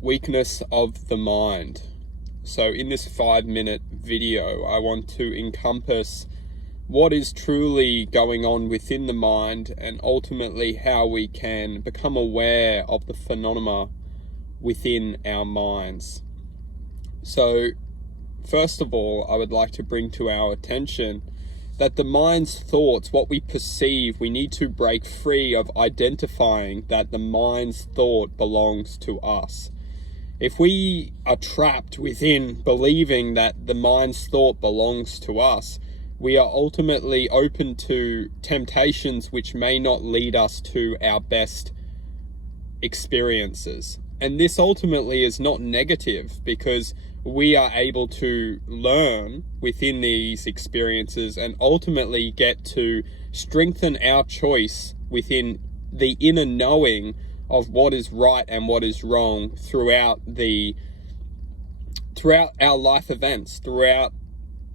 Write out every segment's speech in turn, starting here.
weakness of the mind. So in this 5-minute video, I want to encompass what is truly going on within the mind and ultimately how we can become aware of the phenomena within our minds. So first of all, I would like to bring to our attention that the mind's thoughts, what we perceive, we need to break free of identifying that the mind's thought belongs to us. If we are trapped within believing that the mind's thought belongs to us, we are ultimately open to temptations which may not lead us to our best experiences. And this ultimately is not negative, because we are able to learn within these experiences and ultimately get to strengthen our choice within the inner knowing of what is right and what is wrong throughout our life events, throughout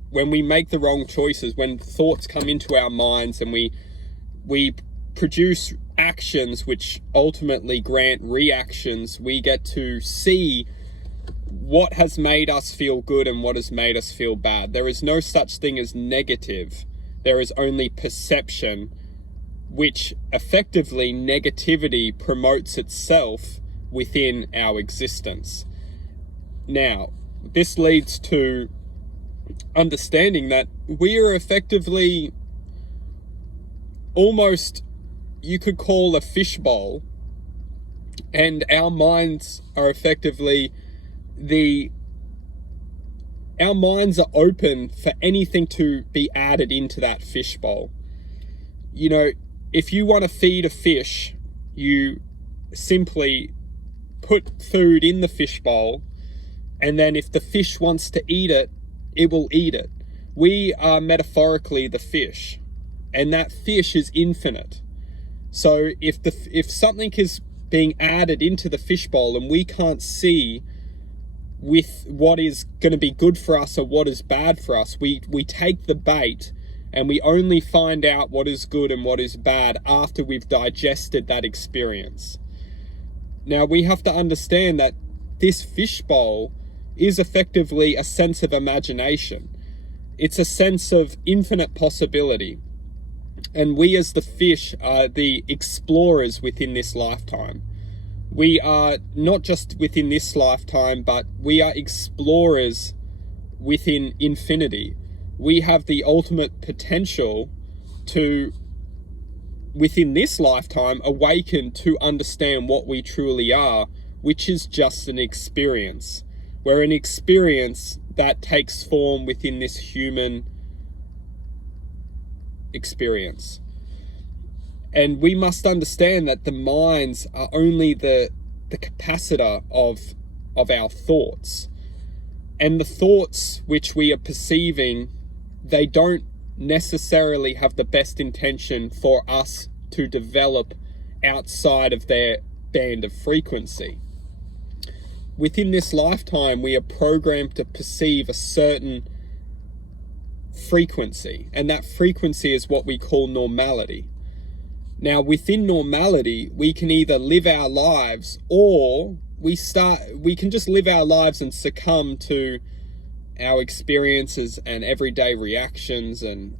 when we make the wrong choices, when thoughts come into our minds and we produce actions which ultimately grant reactions. We get to see what has made us feel good and what has made us feel bad. There is no such thing as negative. There is only perception, which effectively negativity promotes itself within our existence. Now, this leads to understanding that we are effectively almost, you could call, a fishbowl, and our minds are effectively our minds are open for anything to be added into that fishbowl. You know, if you want to feed a fish, you simply put food in the fishbowl, and then if the fish wants to eat it, it will eat it. We are metaphorically the fish, and that fish is infinite. So if something is being added into the fishbowl and we can't see with what is going to be good for us or what is bad for us, we take the bait and we only find out what is good and what is bad after we've digested that experience. Now, we have to understand that this fishbowl is effectively a sense of imagination. It's a sense of infinite possibility. And we as the fish are the explorers within this lifetime. We are not just within this lifetime, but we are explorers within infinity. We have the ultimate potential to, within this lifetime, awaken to understand what we truly are, which is just an experience. We're an experience that takes form within this human experience. And we must understand that the minds are only the capacitor of our thoughts. And the thoughts which we are perceiving, they don't necessarily have the best intention for us to develop outside of their band of frequency. Within this lifetime, we are programmed to perceive a certain frequency, and that frequency is what we call normality. Now, within normality, we can either live our lives, or we can just live our lives and succumb to our experiences and everyday reactions and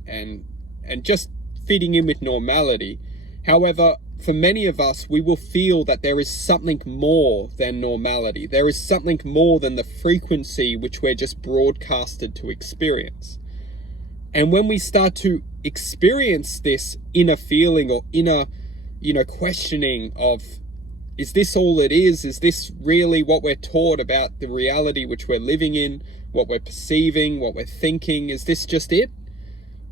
just fitting in with normality. However, for many of us, we will feel that there is something more than normality. There is something more than the frequency which we're just broadcasted to experience. And when we start to experience this inner feeling or inner, questioning of, is this all it is? Is this really what we're taught about the reality which we're living in, what we're perceiving, what we're thinking? Is this just it?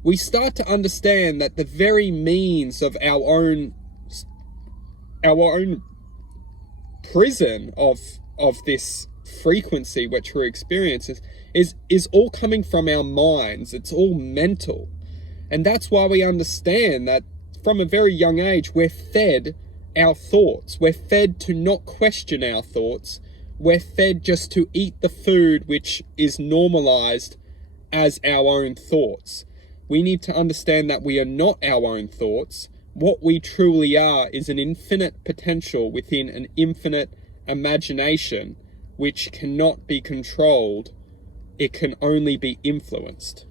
We start to understand that the very means of our own prison of this frequency which we're experiencing is all coming from our minds. It's all mental. And that's why we understand that from a very young age, we're fed our thoughts. We're fed to not question our thoughts. We're fed just to eat the food which is normalized as our own thoughts. We need to understand that we are not our own thoughts. What we truly are is an infinite potential within an infinite imagination which cannot be controlled, it can only be influenced.